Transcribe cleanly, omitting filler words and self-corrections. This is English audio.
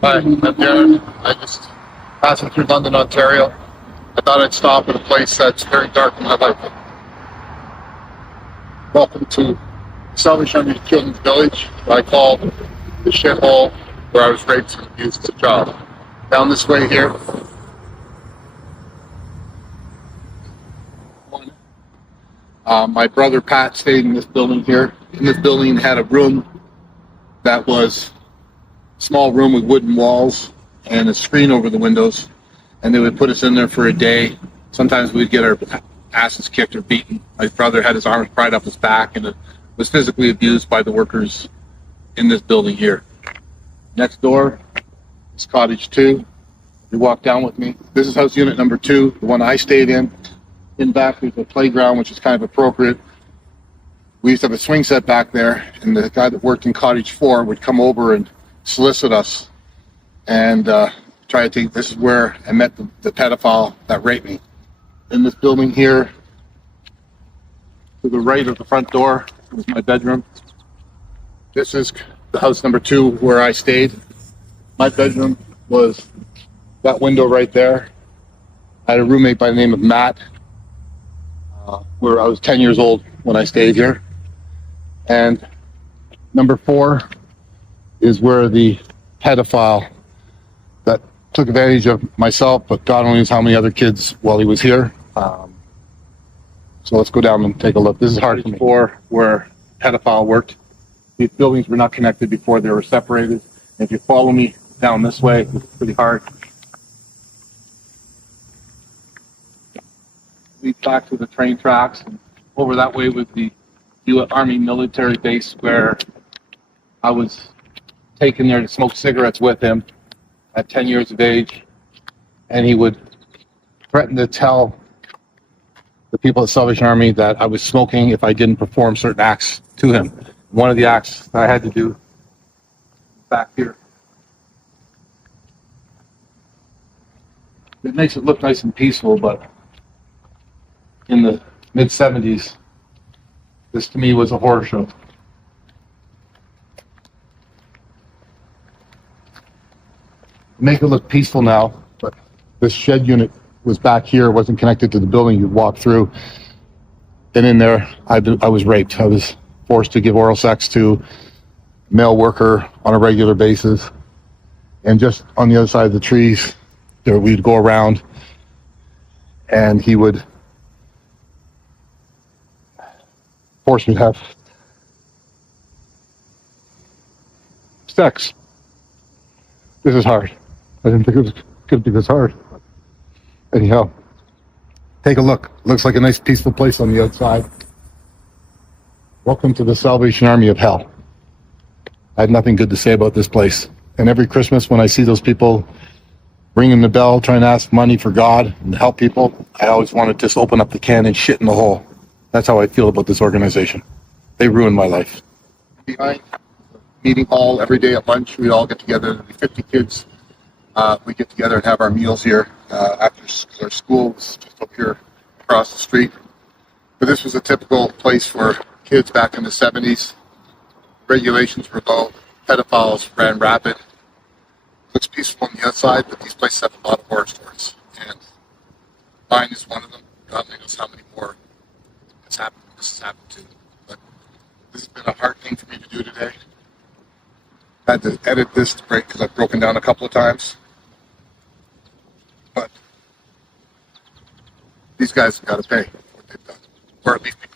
Hi, I'm Darin. I just passing through London, Ontario. I thought I'd stop at a place that's very dark in my life. Welcome to Salvation Army Children's Village, what I call the shithole where I was raped and abused as a child. Down this way here. My brother Pat stayed in this building here. In this building had a room that was a small room with wooden walls and a screen over the windows, and they would put us in there for a day. Sometimes we'd get our asses kicked or beaten. My brother had his arms pried up his back and was physically abused by the workers in this building here. Next door is cottage 2. You walk down with me. This is house unit number 2, the one I stayed in. In back there's a playground, which is kind of appropriate. We used to have a swing set back there, and the guy that worked in cottage 4 would come over and solicit us and try to think. This is where I met the pedophile that raped me. In this building here, to the right of the front door, was my bedroom. This is the house number 2 where I stayed. My bedroom was that window right there. I had a roommate by the name of Matt, where I was 10 years old when I stayed here. And number 4 is where the pedophile that took advantage of myself, but God only knows how many other kids while he was here. So let's go down and take a look. This is hard for me. 4, where pedophile worked. These buildings were not connected before they were separated. And if you follow me down this way, it's pretty hard. Leads back to the train tracks, and over that way with the U.S. Army military base where I was taken there to smoke cigarettes with him at 10 years of age, and he would threaten to tell the people at Salvation Army that I was smoking if I didn't perform certain acts to him. One of the acts that I had to do back here. It makes it look nice and peaceful, but in the mid-70s, this to me was a horror show. Make it look peaceful now, but this shed unit was back here, wasn't connected to the building. You'd walk through, and in there, I was raped. I was forced to give oral sex to a male worker on a regular basis. And just on the other side of the trees, there we'd go around, and he would force me to have sex. This is hard. I didn't think it was going to be this hard. Anyhow, take a look. Looks like a nice peaceful place on the outside. Welcome to the Salvation Army of Hell. I have nothing good to say about this place. And every Christmas when I see those people ringing the bell, trying to ask money for God and help people, I always want to just open up the can and shit in the hole. That's how I feel about this organization. They ruined my life. Behind the meeting hall every day at lunch, we'd all get together. There'd be 50 kids. We get together and have our meals here after our school was just up here across the street. But this was a typical place for kids back in the 70s. Regulations were low. Pedophiles ran rapid. Looks peaceful on the outside, but these places have a lot of horror stories. And mine is one of them. God knows how many more this has happened to. But this has been a hard thing for me to do today. I had to edit this to break because I've broken down a couple of times. But these guys have got to pay what they've done, or at least be